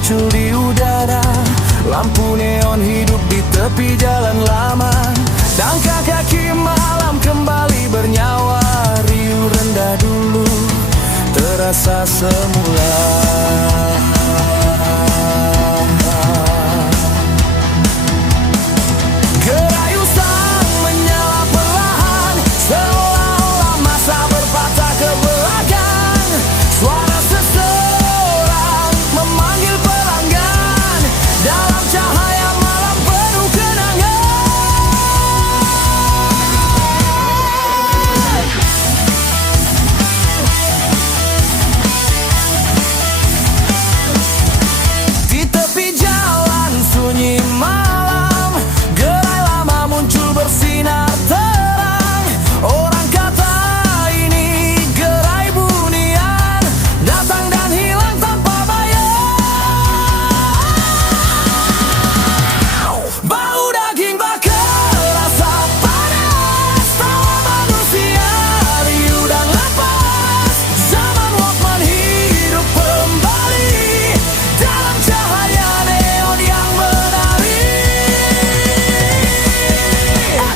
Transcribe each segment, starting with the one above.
muncul di udara. Lampu neon hidup di tepi jalan lama. Langkah kaki malam kembali bernyawa. Riuh rendah dulu terasa semula. Gerayu sang menyala perlahan, seolah-olah masa berpatah ke belakang. Suara seseorang memanggil pelanggan dalam cahaya malam penuh kenangan. Di tepi jalan sunyi malam, gerai lama muncul bersinar terang. Orang kata ini gerai bunian, datang dan hilang tanpa bayar. Bau daging bakar, rasa panas, tawa manusia riuh dan lepas. Zaman Walkman hidup kembali dalam cahaya neon yang menari.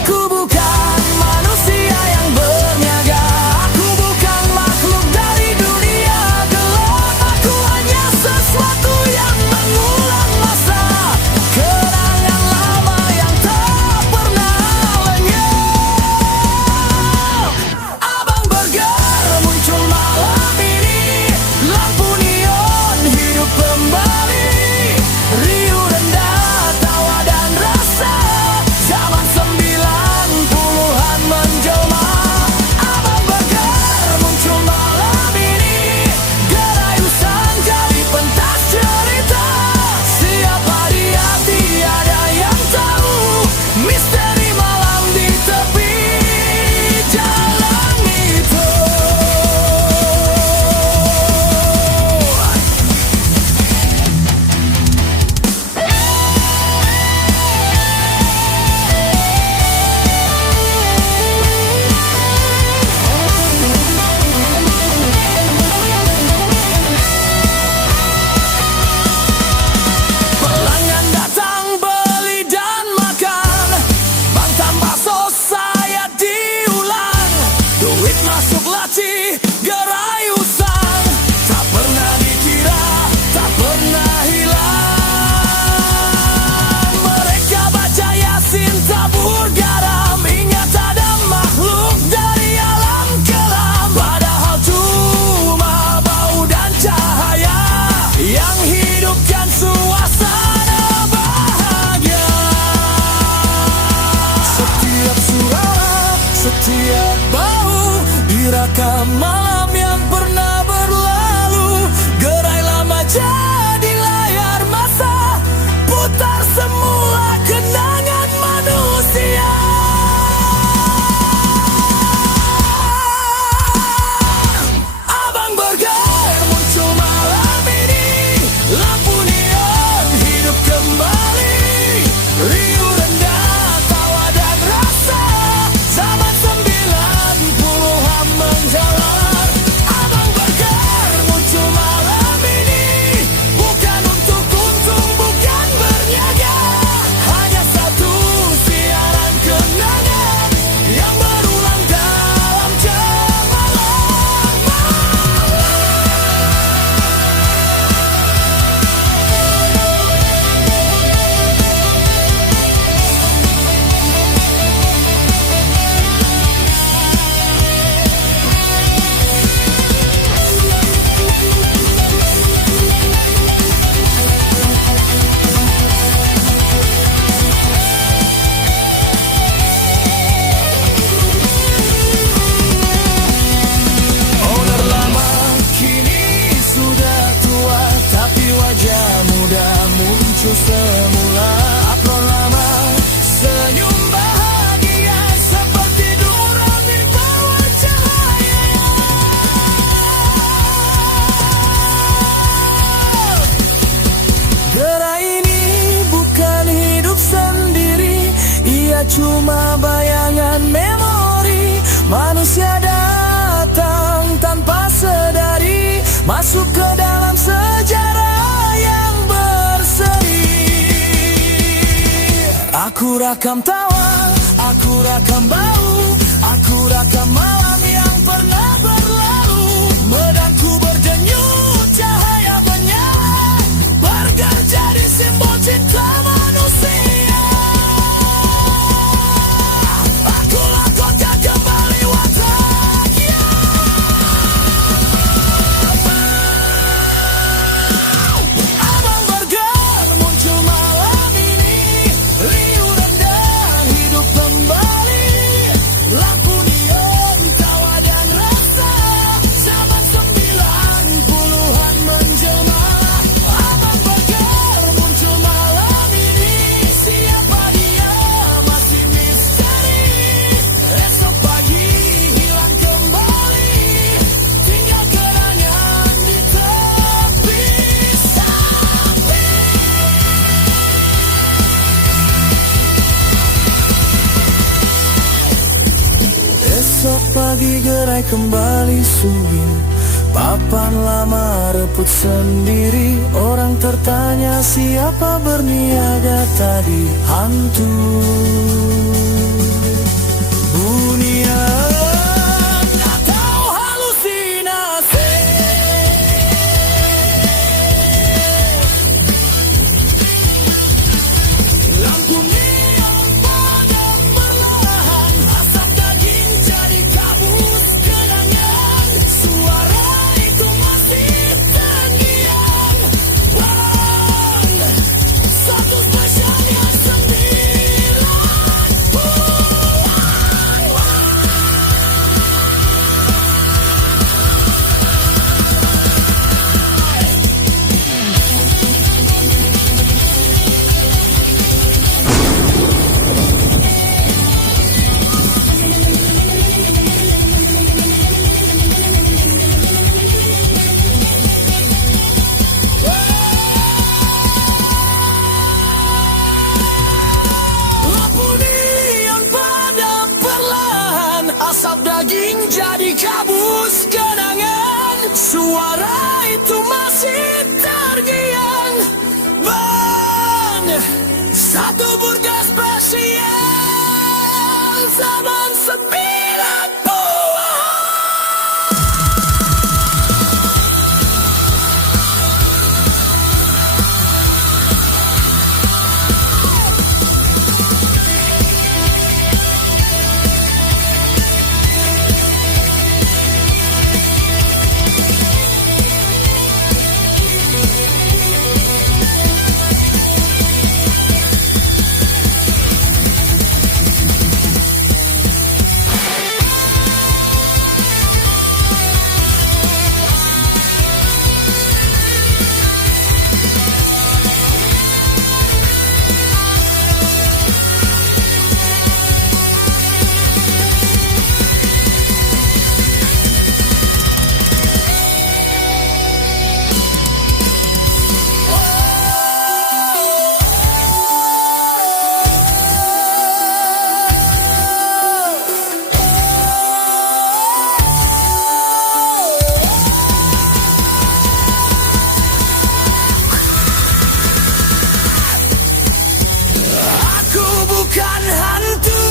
Aku bukan manusia yang berniaga, aku bukan makhluk dari dunia gelap. Aku hanya sesuatu yang mengulang masa, kenangan lama yang tak pernah lenyap. Abang Burger muncul malam ini, lampu neon hidup kembali. Riuh rendah tawa dan rasa, zaman 90-an menjelma. Abang Burger muncul malam ini, gerai usang jadi pentas cerita. Siapa dia tiada yang tahu, misteri malam di tepi jalan itu. Pelanggan datang beli dan makan, bang tambah sos saya diulang. Duit masuk laci gerai usang, tak pernah dikira, tak pernah hilang. Mereka baca Yasin tabur garam, ingat ada makhluk dari alam kelam. Padahal cuma bau dan cahaya yang hidupkan suasana bahagia. Setiap suara, setiap bau direkam malam yang pernah berlalu. Gerai lama jadi layar masa, putar semula kenangan manusia. Abang Burger muncul malam ini, lampu neon hidup kembali. Riuh rendah tawa dan rasa, zaman 90-an menjalar. Abang Burger muncul malam ini, bukan untuk untung, bukan berniaga. Hanya satu siaran kenangan yang berulang dalam cemalang malam. Owner lama kini sudah tua, tapi wajah muda muncul semula. Apron lama senyum bahagia seperti durang di bawah cahaya. Gerai ini bukan hidup sendiri, ia cuma bayangan memori. Manusia datang tanpa sedari, masuk ke dalam sejarah yang Aku rakam tawa, aku rakam bau, aku rakam malam yang pernah berlalu. Medangku berdenyut, cahaya menyala, burger jadi simbol cinta manusia. Aku lakonkan kembali wataknya. Abang Burger muncul malam ini, riuh rendah hidup kembali. Lampu neon, tawa dan rasa, zaman 90-an menjelma. Abang Burger muncul malam ini, siapa dia masih misteri. Esok pagi hilang kembali, tinggal kenangan di tepi sapi. Esok pagi gerai kembali sunyi, papan lama reput sendiri. Orang tertanya siapa berniaga tadi, hantu. Bunian atau halusinasi. Lampu neon padam perlahan, asap daging jadi kabus kenangan. Suara itu masih terngiang. Bang, satu spesialnya 90-an. Lampu neon padam perlahan, asap daging jadi kabus kenangan. Suara itu masih terngiang. Ban, satu burger spesial zaman 90-an. Aku bukan hantu,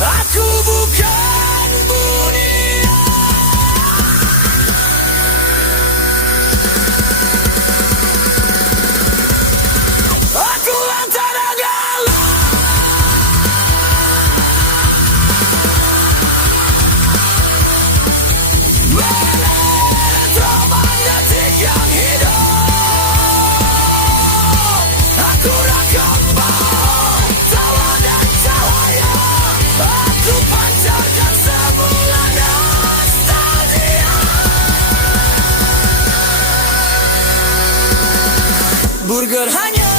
aku bukan bunia. Aku lantara galau. Elektromagnetik yang hidup. Aku rakam bau, tawa dan cahaya. Aku pancarkan semula nostalgia. Burger hanya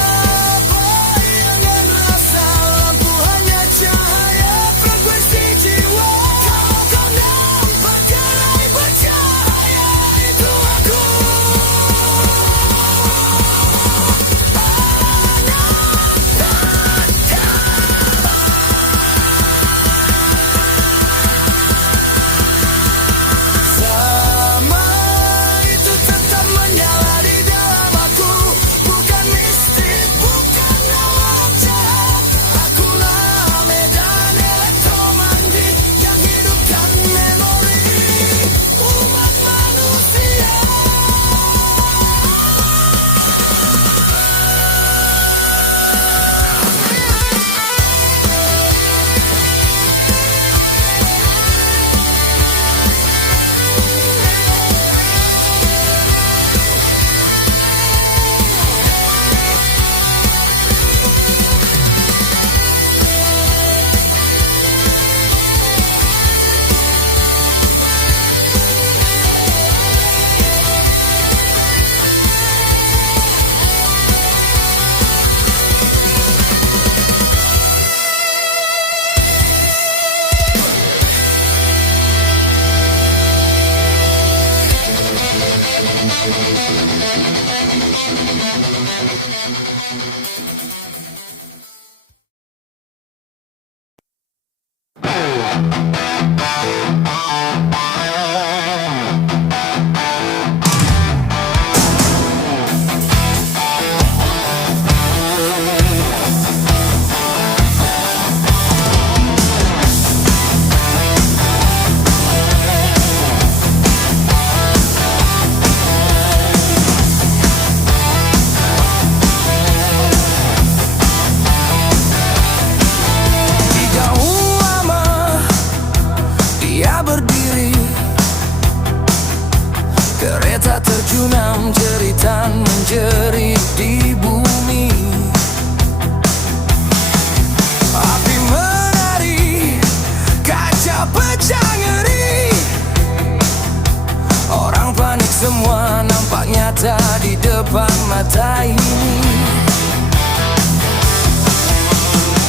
bayangan rasa, lampu hanya cahaya frekuensi jiwa. Kalau kau nampak gerai bercahaya, itu aku. Sama itu tetap menyala di dalam aku, bukan misteri. Kereta terjunam jeritan menjerit di bumi. Api menari, kaca pecah ngeri. Orang panik semua nampak nyata di depan mata ini.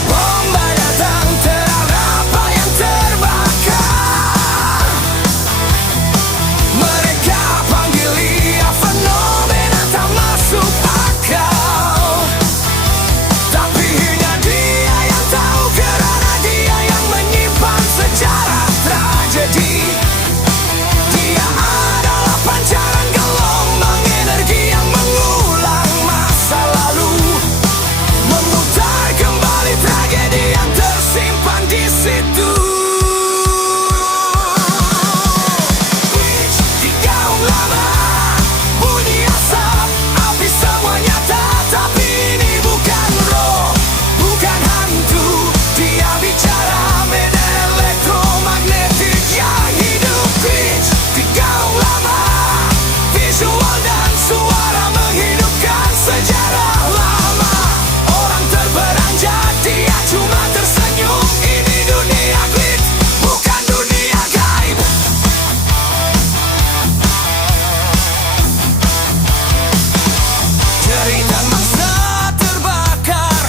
Bomba datang terang apa yang terbakar. Mereka panggil ia fenomena tak masuk akal. Tapi hanya dia yang tahu, kerana dia yang menyimpan sejarah tragedi. Dia adalah pancaran gelombang energi yang mengulang masa lalu, memutar kembali tragedi yang tersimpan di situ. Di gaung lama bunyi asap, api semua nyata, tapi ini bukan roh, bukan hantu. Dia bicara medan elektromagnetik yang hidup. Di gaung lama, visual dan suara menghidupkan sejarah lama. Orang terperanjat, dia cuma tersenyum. Ini dunia glitch, bukan dunia gaib. Jeritan mangsa terbakar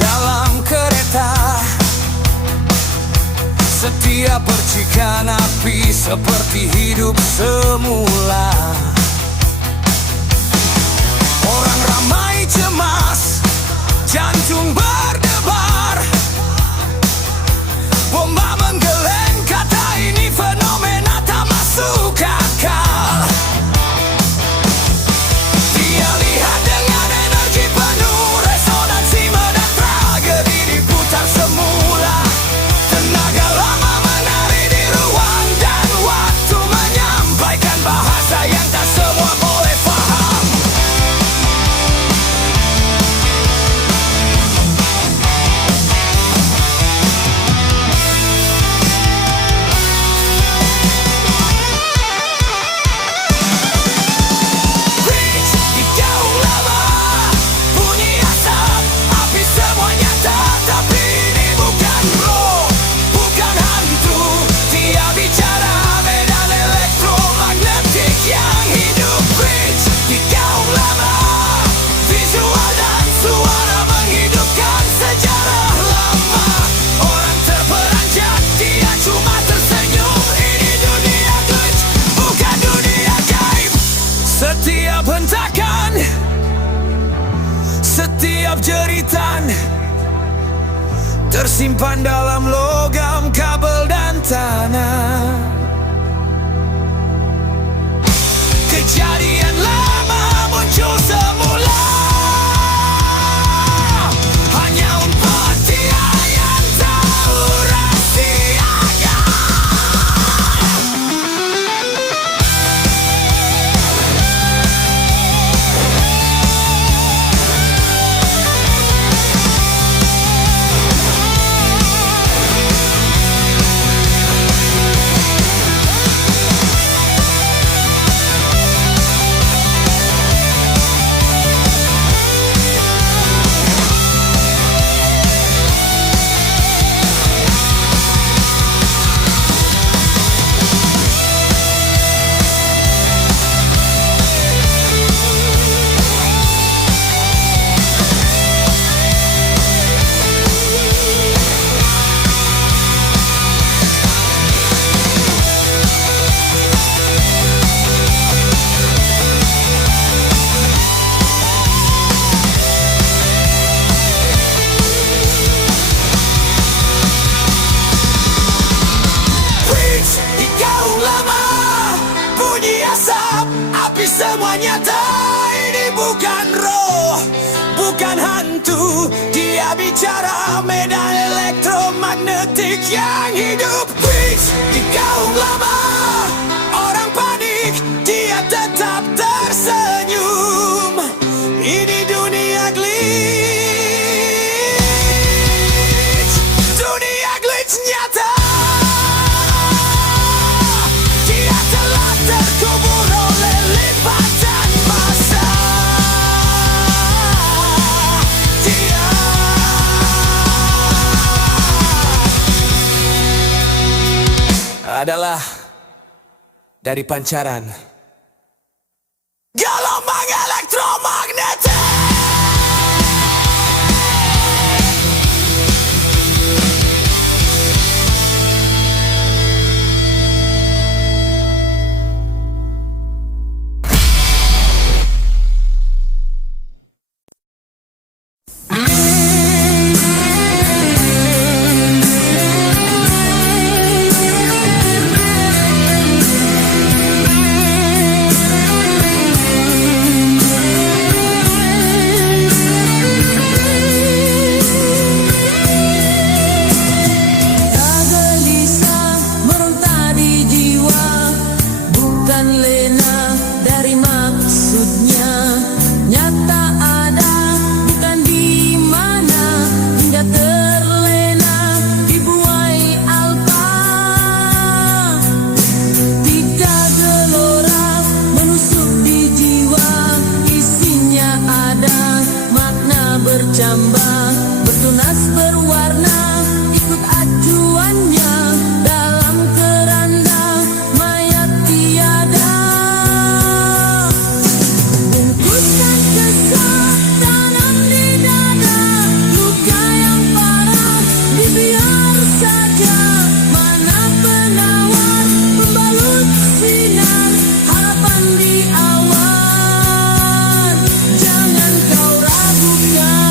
dalam kereta. Setiap percikan api seperti hidup semula. Orang ramai cemas, jantung berdebar. Bomba menggeleng, kata ini fenomena tak masuk akal. Dia lihat dengan energi penuh, resonansi medan tragedi diputar semula. Tenaga lama menari di ruang dan waktu, menyampaikan bahasa yang tak semua boleh faham. Di gaung lama bunyi asap, api semua nyata, tapi ini bukan roh, bukan hantu. Dia bicara medan elektromagnetik yang hidup. Di gaung lama, visual dan suara menghidupkan sejarah lama. Orang terperanjat, dia cuma tersenyum. Ini dunia glitch, bukan dunia gaib. Setiap hentakan, setiap jeritan tersimpan dalam logam, kabel dan tanah. Kejadian lama muncul semula, hanya untuk dia yang tahu rahasianya. bukan hantu. Dia bicara medan elektromagnetik yang hidup glitch di kaum lama. Orang panik, dia tetap tersenyum. Ini dunia glitch, dunia glitch nyata. Dia telah terkubur oleh limpatan massa. Dia adalah dari pancaran gelombang elektromagnetik. Bercambah, bertunas, berwarna, ikut acuannya dalam keranda mayat tiada. Bungkuskan kesal tanam di dada, luka yang parah dibiar saja. Mana penawar pembalut sinar harapan di awan. Jangan kau ragukan.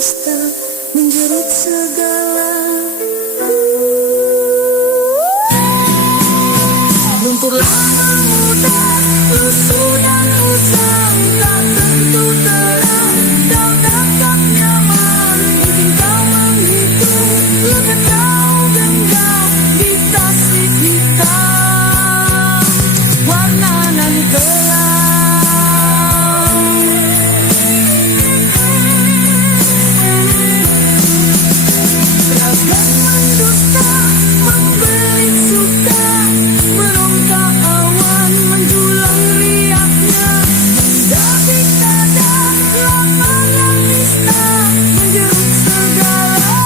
dusta menjerut segala. Lumpur lama muda, lusuh dan usang, tak tentu terang, kau dapat nyaman. Mungkin kau menghitung lengan kau genggam di tasik hitam warna nan gelap. Ragaman dusta membelit suka, merongkak awan menjulang riaknya, mendapik dada lapangan nista menjerut segala.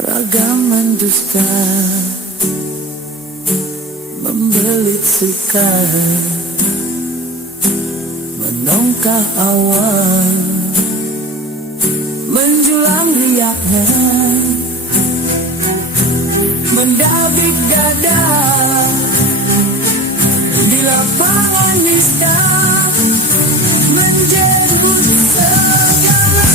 Ragaman dusta membelit sikat, menongkah awan menjulang riaknya, mendabik dada di lapangan nista menjerut segala.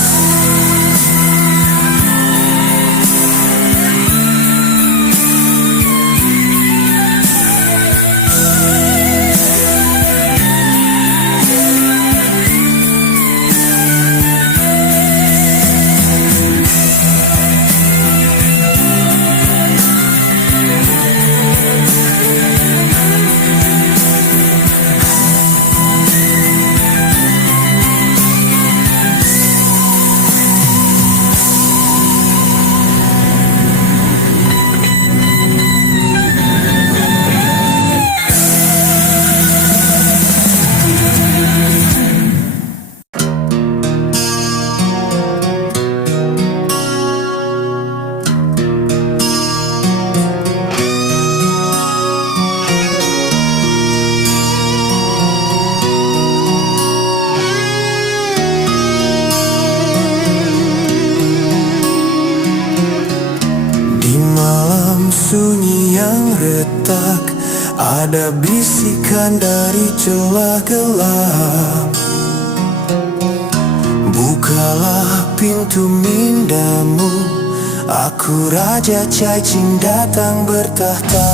Sunyi yang retak, ada bisikan dari celah gelap. Bukalah pintu mindamu, aku Raja Cacing datang bertahta.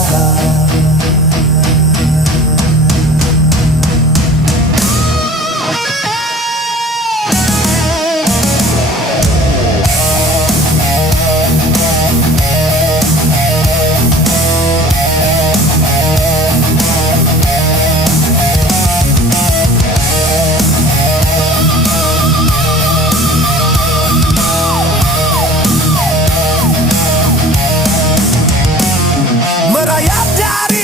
Merayap dari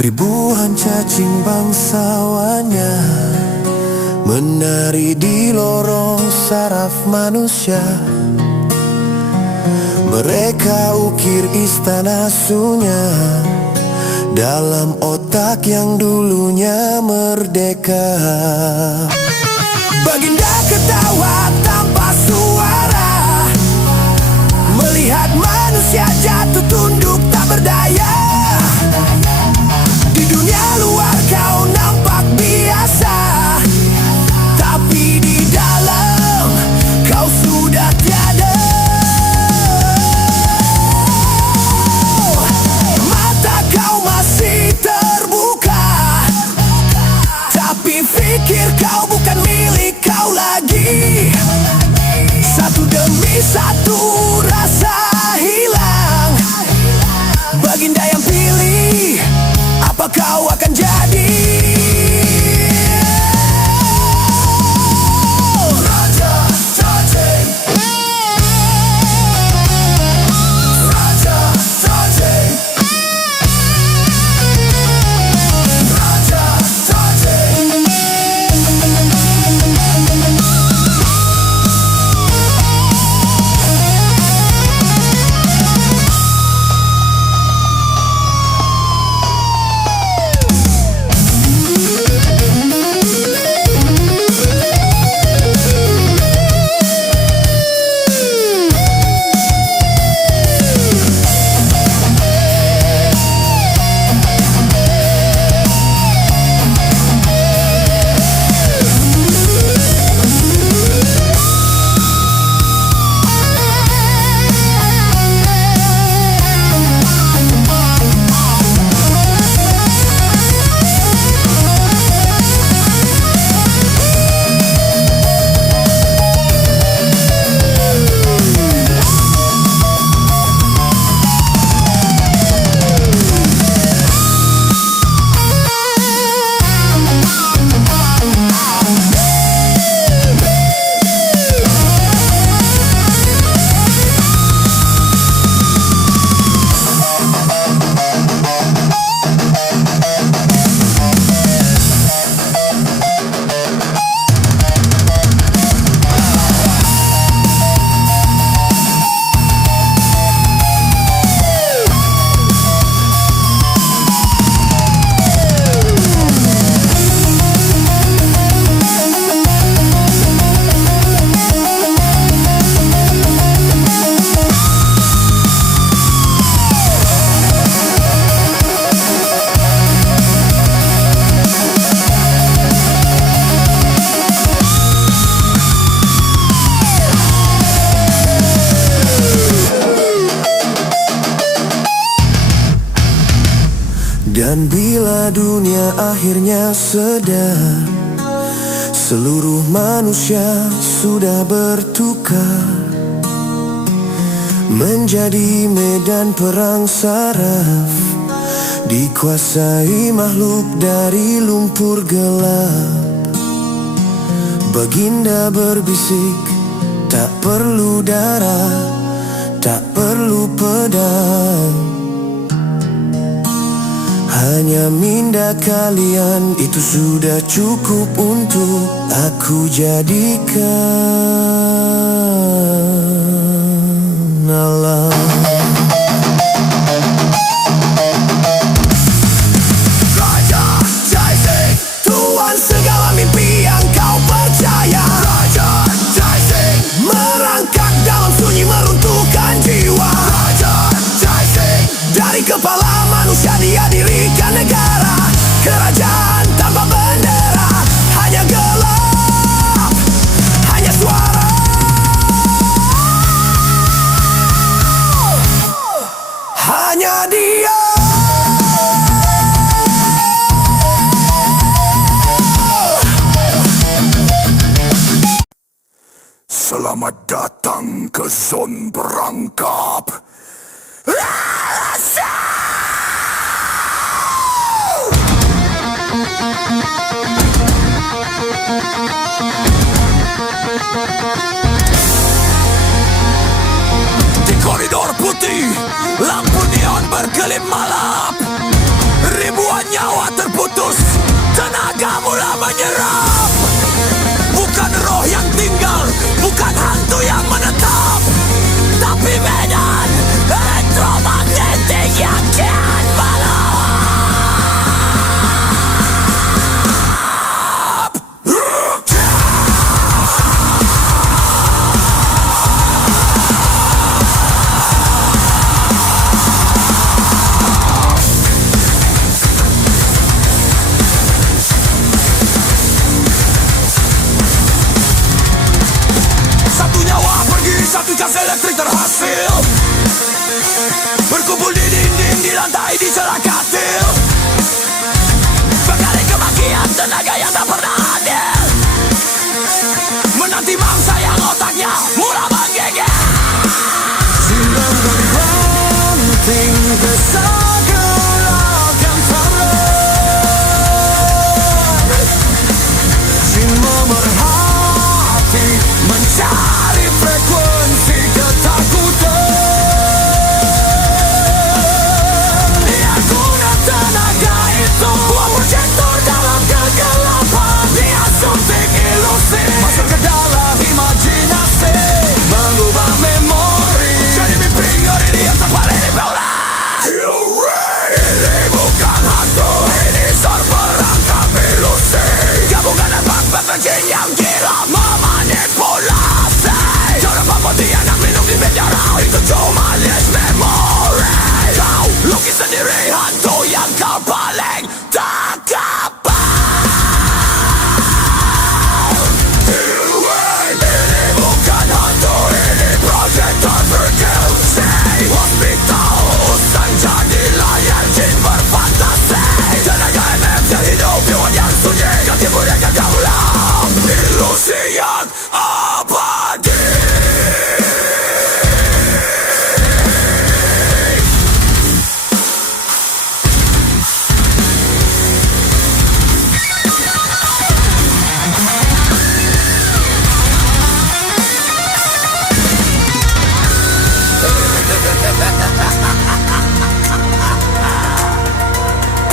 Ribuan cacing bangsawannya menari di lorong saraf manusia. Mereka ukir istana sunyi dalam otak yang dulunya merdeka. Baginda ketawa tanpa suara, melihat manusia jatuh tunduk tak berdaya. Di dunia luar kau nampak biasa, tapi di dalam kau sudah tiada. Mata kau masih terbuka, tapi pikir kau bukan milik kau lagi. Satu demi satu rasa hilang. Baginda yang pilih apa kau akan jadi. Raja cacing, Raja cacing, Raja cacing. Dan bila dunia akhirnya sadar, seluruh manusia sudah bertukar menjadi medan perang saraf, dikuasai makhluk dari lumpur gelap. Baginda berbisik, tak perlu darah, tak perlu pedang. Hanya minda kalian itu sudah cukup untuk aku jadikan alam. Raja cacing, tuan segala mimpi yang kau percaya. Raja cacing, merangkak dalam sunyi meruntuhkan jiwa. Raja cacing, dari kepala manusia dia dirikan negara. Kerajaan tanpa bendera, hanya gelap, hanya suara. Hanya dia. Selamat datang ke zon perangkap. Di koridor putih, lampu neon berkelip malam. Ribuan membuat nyawa terputus. Tenaga mula menyerap. Bukan roh yang tinggal, bukan hantu yang menetap, tapi medan elektromagnetik yang kian balap. Satu cas elektrik terhasil, berkumpul di dinding, di lantai, di celah katil. Berkali kemakian tenaga yang tak pernah adil, menanti mangsa yang otaknya mula menggigil. Silam berbanting kesagerakan terang, Cinta berhati mencari frekuensi ketakutan. Dia guna tenaga itu buat projector dalam kegelapan. Dia suntik ilusi masuk ke dalam imajinasi, mengubah memori jadi mimpi ngeri di atas paling dipaulah. Ini bukan hantu, ini serperangkap ilusi. Gabungan empat perfection yang gila memanipulasi. Cara pembuat anak minum di penjara itu cuma list memory. Kau lukis sendiri hantu yang kau paling tak kapal. Ini bukan hantu, ini projector bergilsi. Hospital usang jadi layar jin berfantasi. Tenaga MF yang hidup hewan yang sunyi, ganti budaya kaulah ilusi yang abadi.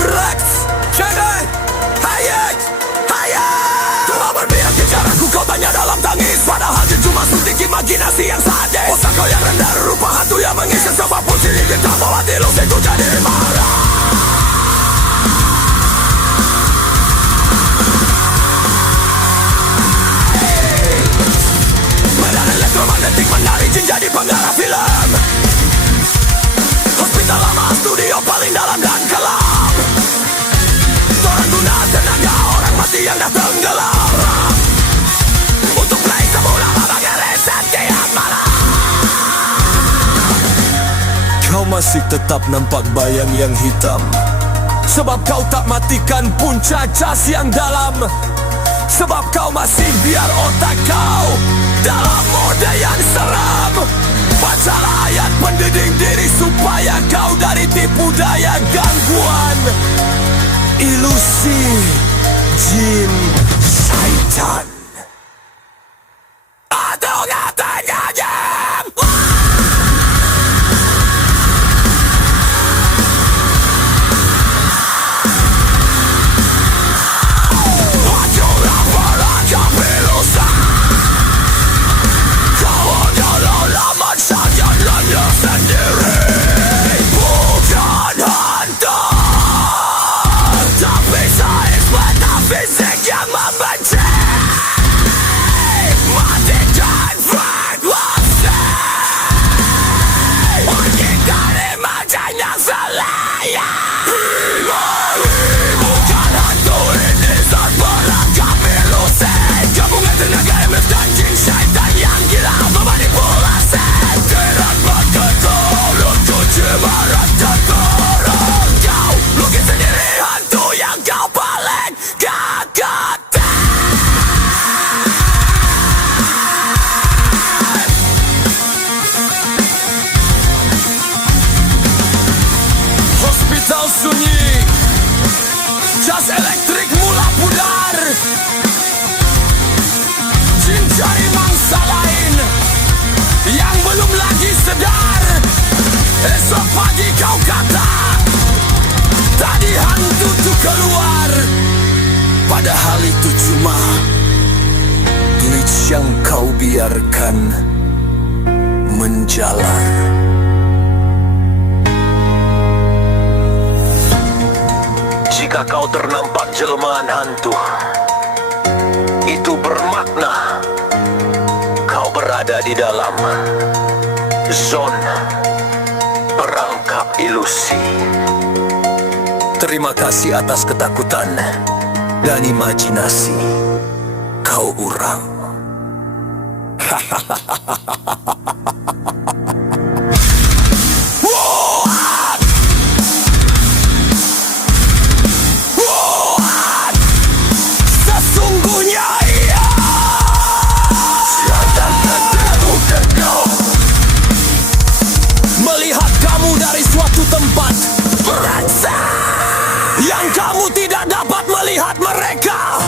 Rex, Shadow, Hayek, Hayek. Kau berpihak ke caraku, kau tanya dalam tangis. Padahal dia cuma suntik imajinasi yang sadis. Otak kau yang rendah rupa hantu yang mengisi sebab pun sedikit tak bawa ilusiku jadi marah. Medan elektromagnetik menarik jin jadi penggarap film. Hospital lama, studio paling dalam dan kelam. Torang guna tenaga orang mati yang dah tenggelam untuk play semula bagai reset tiap malam. Kau masih tetap nampak bayang yang hitam, sebab kau tak matikan punca cas yang dalam. Sebab kau masih biar otak kau dalam mode yang seram. Bacalah ayat pendidik diri supaya kau dari tipu daya gangguan ilusi jin syaitan. Atau katanya sendiri, bukan hantu, tapi sains metafisik yang membenci. Matikan frekuensi, bunyikan imajen yang selaya. Bukan hantu, ini zat pelengkap ilusi. Gabungan tenaga MF dan jin syaitan yang gila memanipulasi. Cimaran terkurung, kau lukis sendiri hantu yang kau paling gagati. Hospital sunyi, cas elektrik mula pudar. Jin cari mangsa lain yang belum lagi sedar. Esok pagi kau kata Tadi hantu tuh keluar, padahal itu cuma glitch yang kau biarkan menjalar. Jika kau ternampak jelmaan hantu, itu bermakna kau berada di dalam zona perangkap ilusi. Terima kasih atas ketakutan dan imajinasi kau urang. Sesungguhnya iya. Melihat kamu dari suatu tempat yang kamu tidak dapat melihat mereka.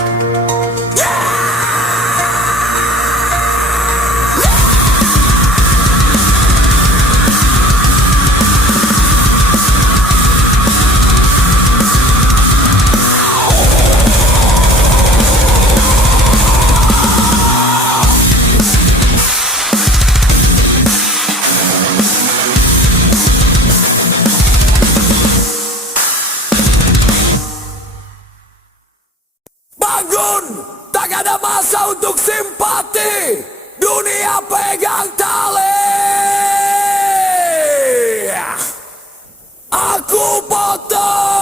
Bangun! Tak ada masa untuk simpati. Dunia pegang tali. Aku potong.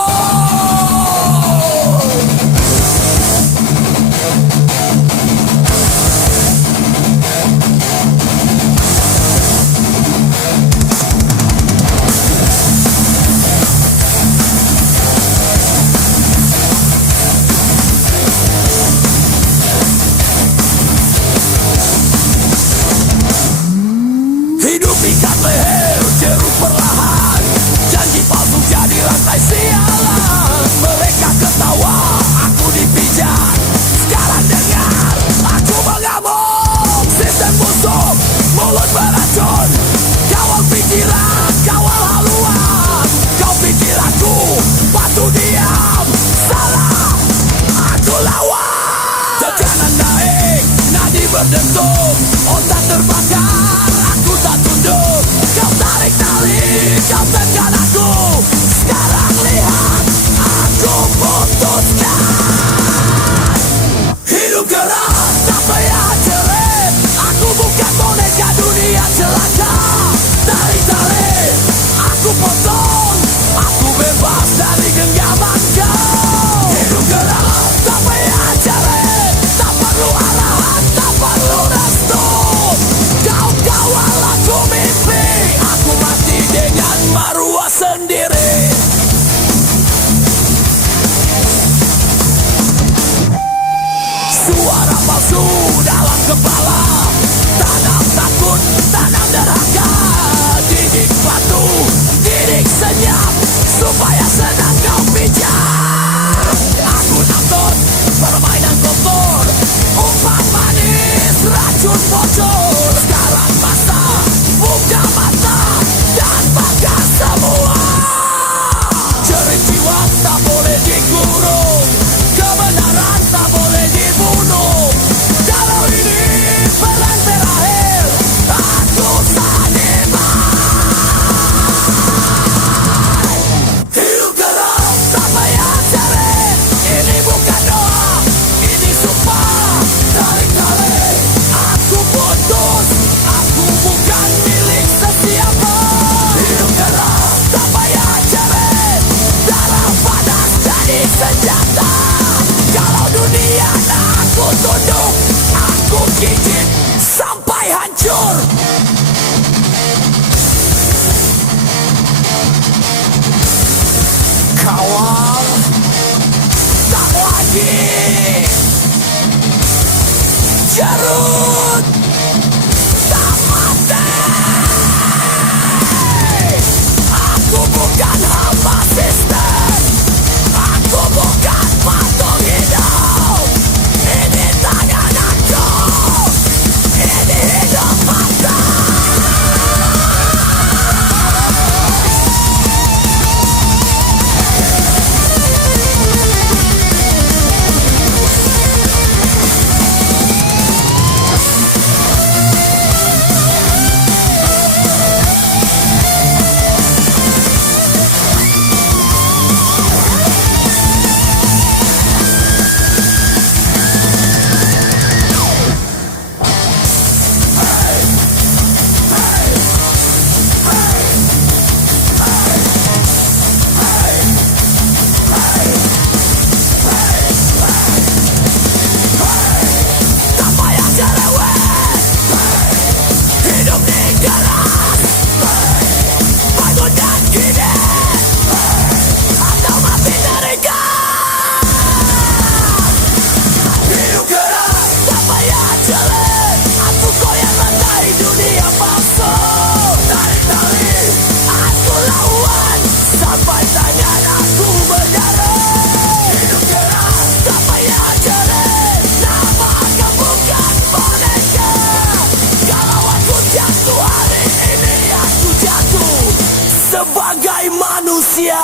sebagai manusia.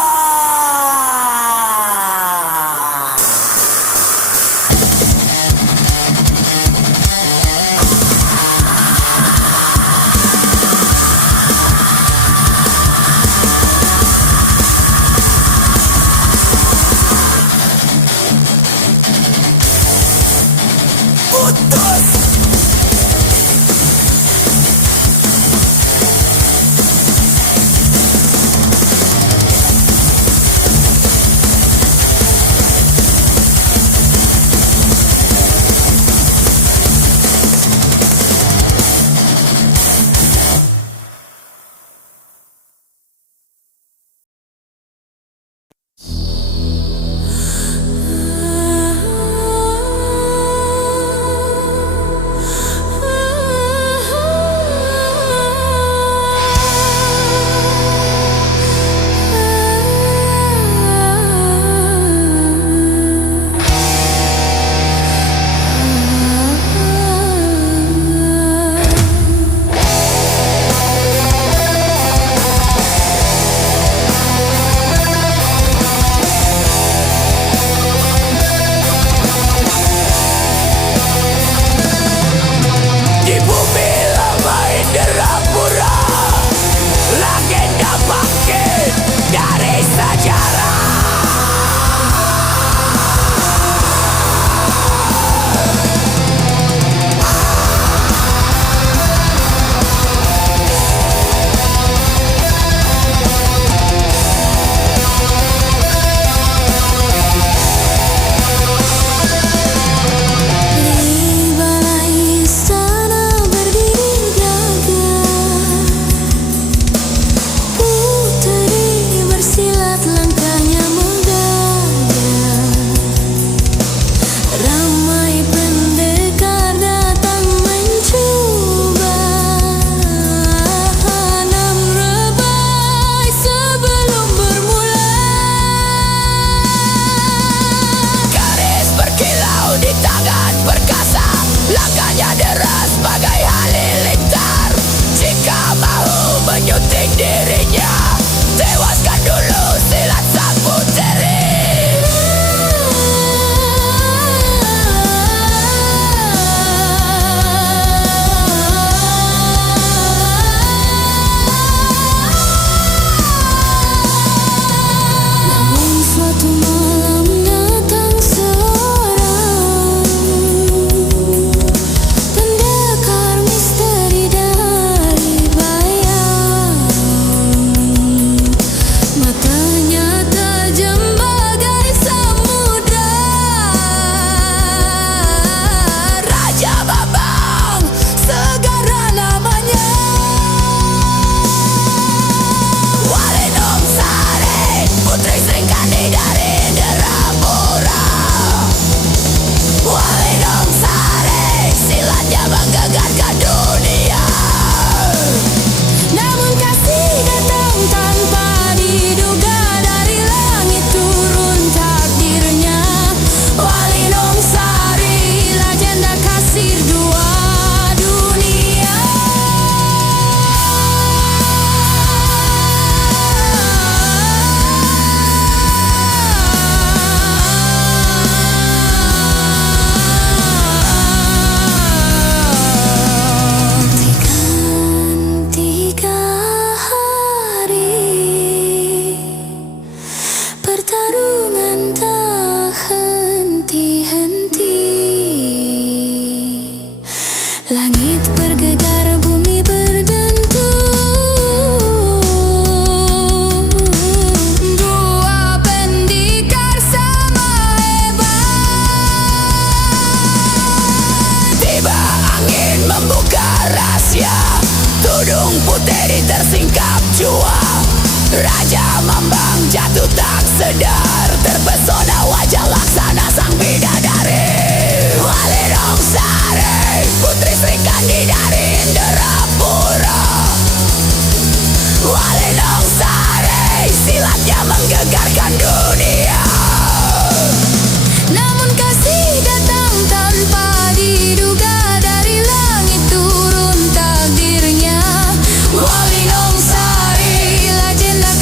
Putus. Raja Mambang jatuh tak sedar, terpesona wajah laksana sang bidadari. Walirong Sari, putri Sri Kandidari Indrapura. Walirong Sari, silatnya menggegarkan dunia. Namun kasih datang tanpa diduga, dari langit turun takdirnya. Walirong Sari, legenda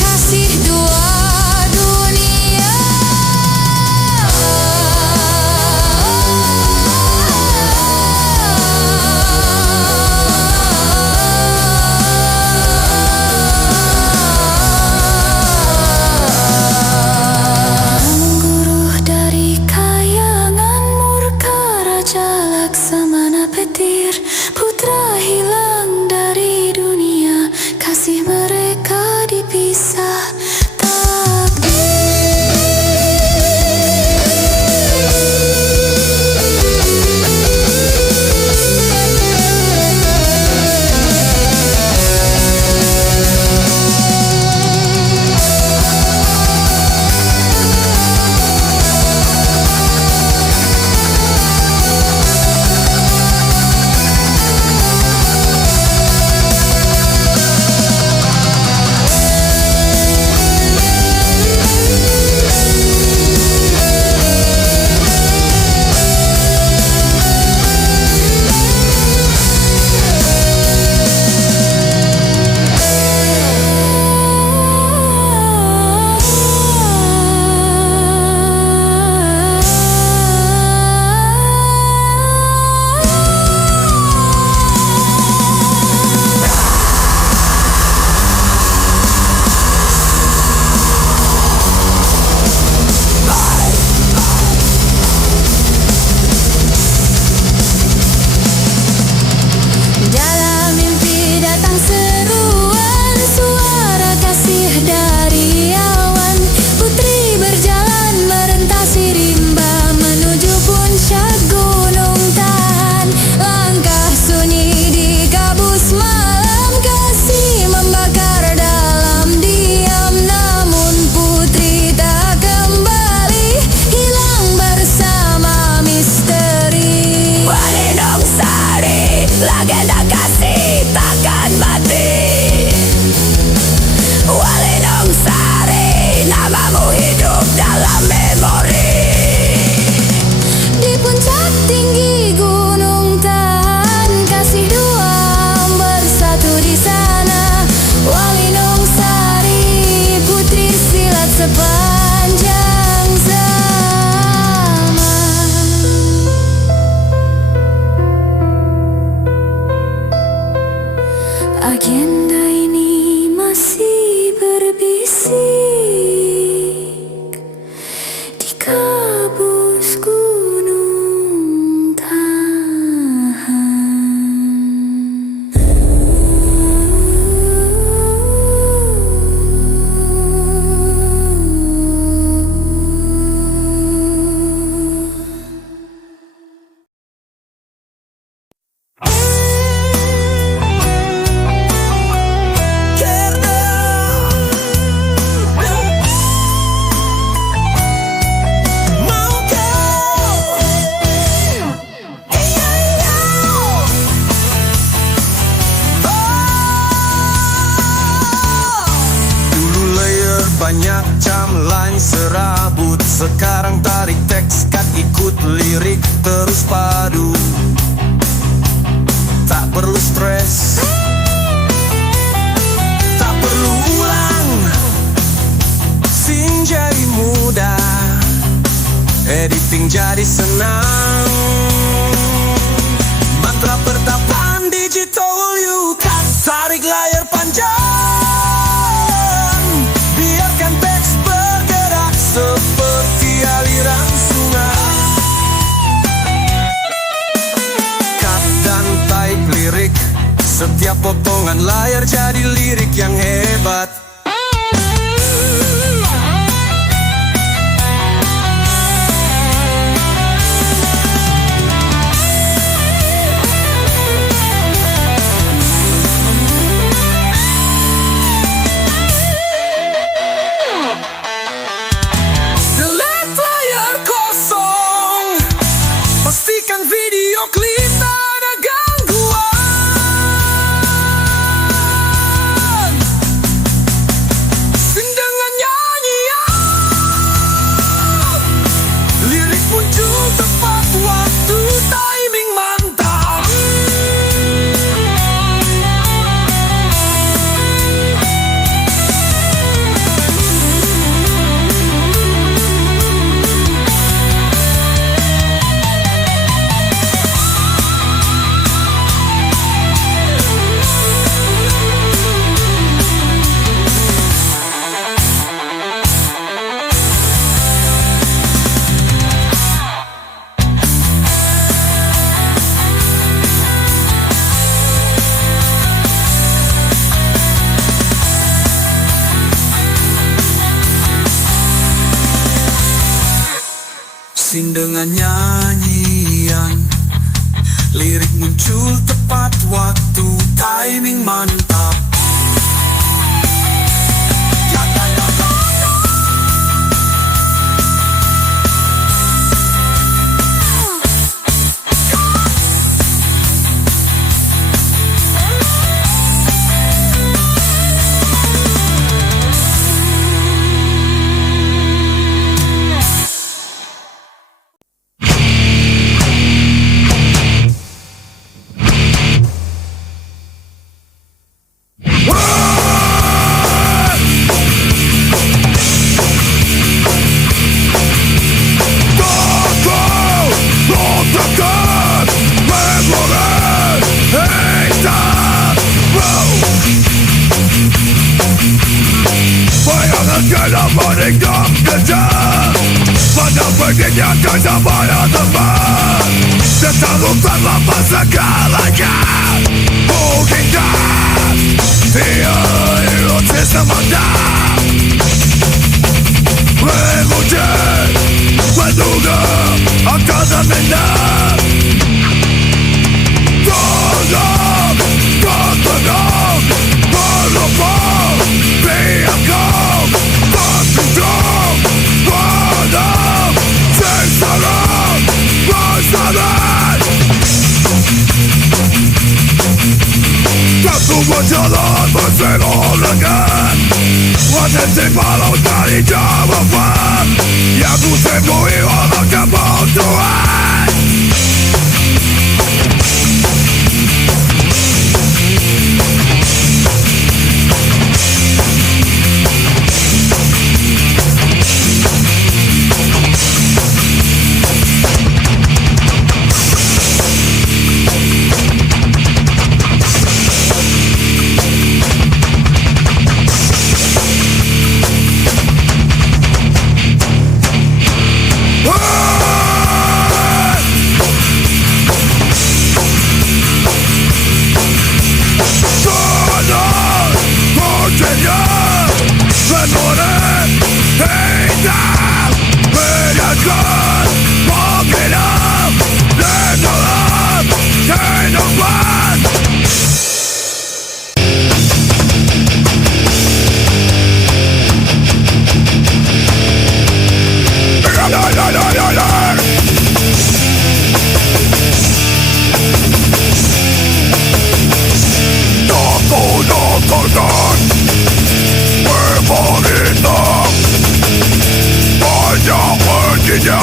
asik di kabus gunung tahan. Banyak camline serabut, sekarang tarik teks cut ikut lirik terus padu. Tak perlu stres, tak perlu ulang, scene jadi mudah, editing jadi senang. Mantra pertapaan digital you cut, tarik layar panjang. Seperti aliran sungai, cut dan type lirik, setiap potongan layar jadi lirik yang hebat. Pastikan video klip tak ada gangguan. Scene dengan nyanyian, lirik muncul tepat waktu, timing mantap. Scene dengan nyanyian, lirik muncul tepat waktu, timing mantap. Bayangan kena meninggal kejar, pada perginya kena bayar teman. Selalu terlambat segalanya, menghindar tiada ilusi semata. Menguji, menduga akan terminam. Tolong, kau tenang, berlupa biarkan terkejut, padam, sengsara, bersalah. Satu berjalan bersenang lengan, wajah malam dari jawaban yang ku temui orang kebutuhan. India.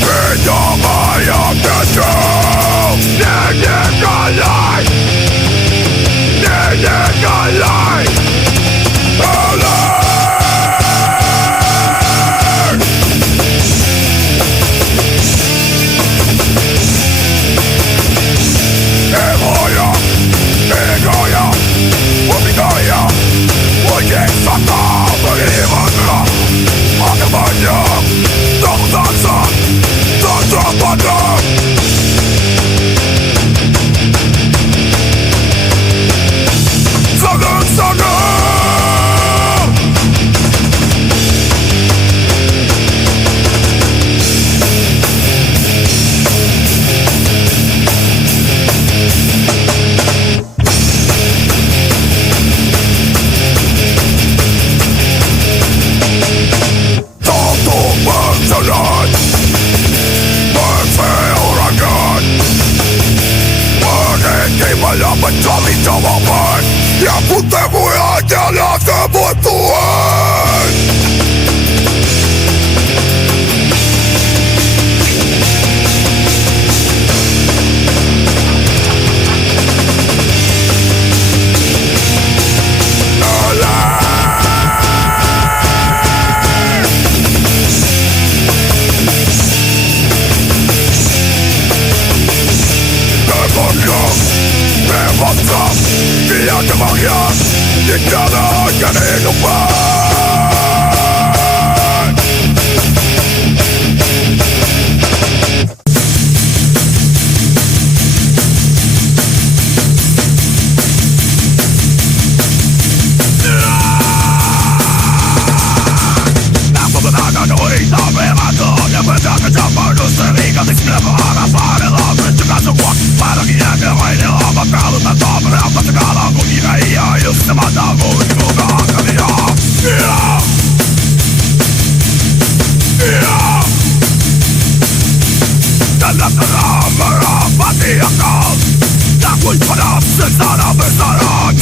Pinjaman yang kecil. Nyanyikanlah, nyanyikanlah. Egoya, egoya, wabigaya, wajensaka, bagaimana? Ada banyak dansa, dansa pada. Sangat-sangat. Berjalan, berperorangan, berhenti malam mencari jawaban. Yang ku temui adalah kebutuhan. Bebaskan dia kebahagiaan di dalam kehidupan. Aku berada di hitam mata yang berjaga jaga dustri kasih kenapa harapan dalam menjaga semua para yang lainnya. Kalau tak tahu berapa segala aku kira ia yang semata aku juga akan dia. Dalam dalam merapati akal, takut pada sengsara besaran.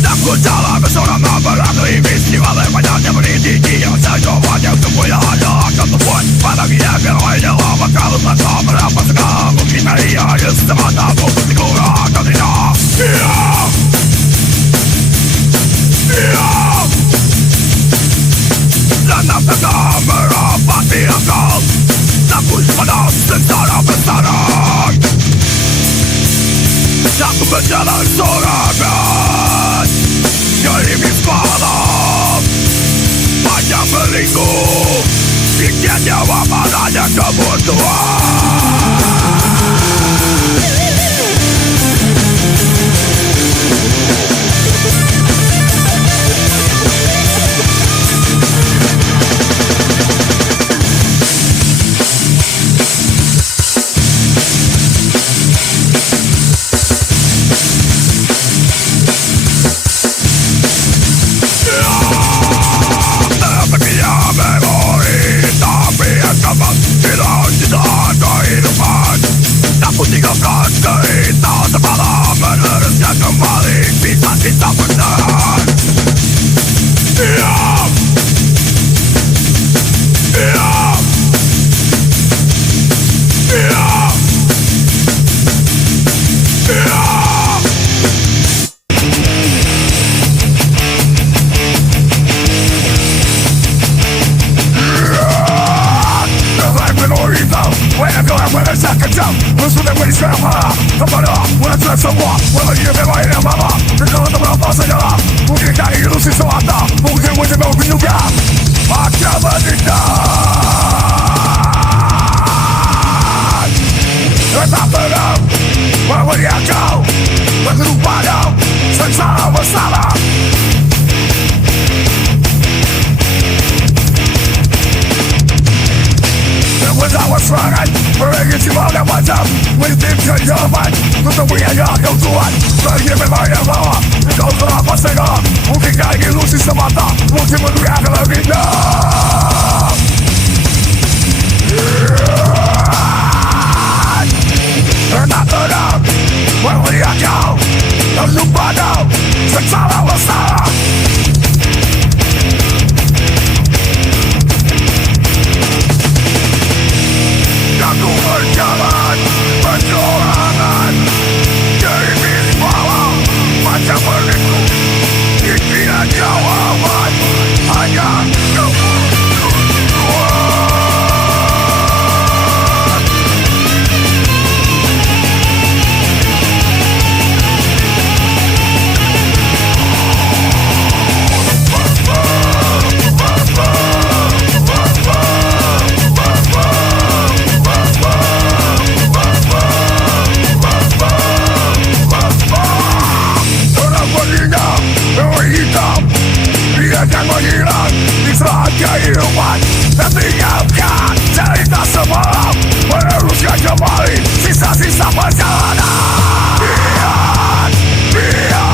Takut jalan bersorang berakli peristiwa banyaknya berdiri yang saja banyak semua hanya akan membuat pada yang lainnya. Kalau tak tahu berapa segala aku kira ia yang semata aku juga akan dia. Dalam dalam merapati akal, takut pada sengsara besaran. Aku berjalan sorangan gerimis malam, banyak berlingkup, pikir nyawa padanya kebutuhan. Aku tinggalkan cerita semalam, meneruskan kembali bisa kita benar. Diam, diam, diam, diam. Terbaik menorita, wajah pada saat kejam. Sudah beriskan marah kepada wajah semua. Walau ia memang yang mama, kalau tak berapa sajalah. Mungkin tak ilusi semata, mungkin wajah mau juga. Maka berikan tetap tenang, bahwa dia kau bergerak pada sengsara bersalah. Berdawa serangan, mereka cuma dan macam menitipkan jawaban untuk menyanyi kau Tuhan. Bagi memang yang bawa, kau telah pastikan. Mungkin kau ilusi semata, mungkin menuriakan legenda. Tenang tenang, bahwa dia kau dan lupa kau sengsara bersalah. kehidupan dan tinggalkan cerita semalam, meneruskan kembali sisa-sisa perjalanan. Biar, biar,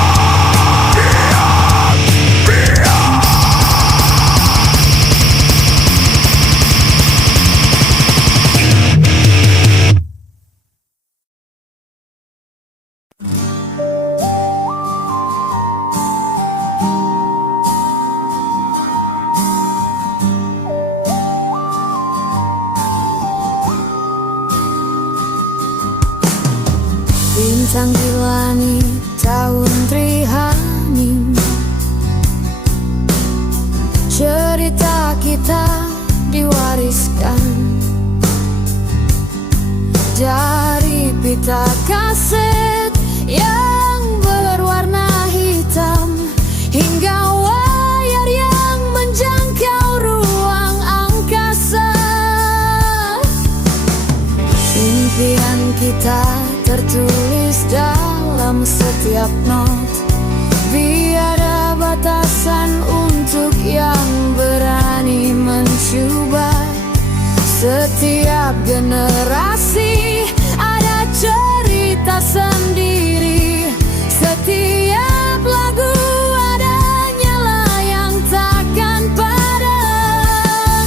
biar, biar. Bintang di langit tahun Trihani, cerita kita diwariskan dari pita kaset yang berwarna hitam hingga wayar yang menjangkau ruang angkasa. Impian kita tertulis dalam setiap not, biada batasan untuk yang berani mencoba. Setiap generasi ada cerita sendiri, setiap lagu ada nyala yang takkan padam.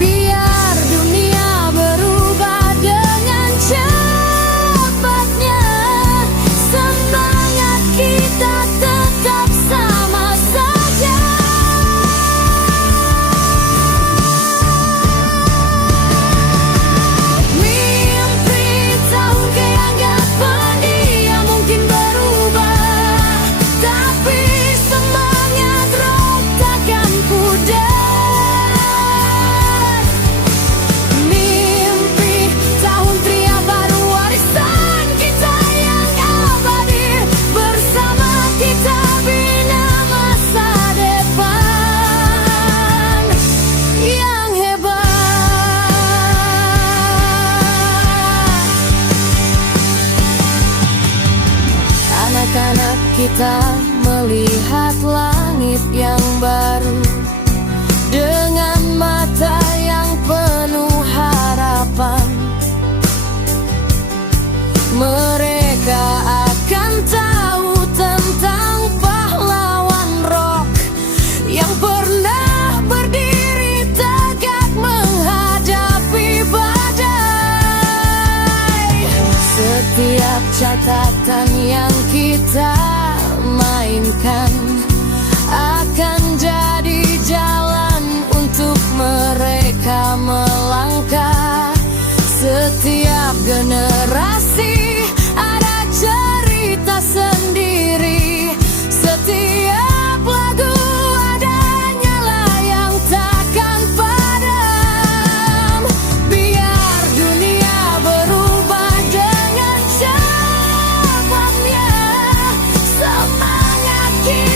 Biar dunia berubah dengan cepatnya, semangat kita tetap sama saja. Mimpi tahun keanggapan dia mungkin berubah, tapi semangat rock takkan pudar. Mimpi tahun pria baru warisan kita yang abadi, bersama kita bina masa depan yang hebat. Anak-anak kita melihat langit yang baru dengan mata yang penuh harapan. Mereka akan tahu tentang pahlawan rock yang pernah berdiri tegak menghadapi badai. Setiap catatan yang kita mainkan akan jadi jalan untuk mereka melangkah. Setiap generasi ada cerita sendiri, setiap lagu ada nyala yang takkan padam. Biar dunia berubah dengan cepatnya, semangat kita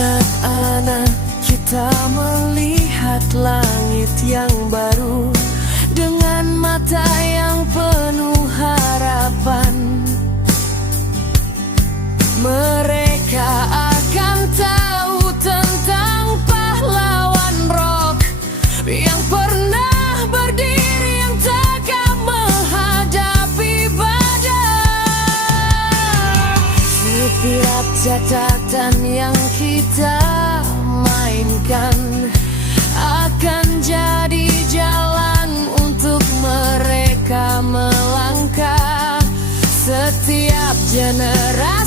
Anak-anak, kita melihat langit yang baru dengan mata yang penuh harapan. Mereka akan tahu tentang pahlawan rock yang pernah berdiri, yang tegak menghadapi badai. Setiap catatan yang kita mainkan akan jadi jalan untuk mereka melangkah. Setiap generasi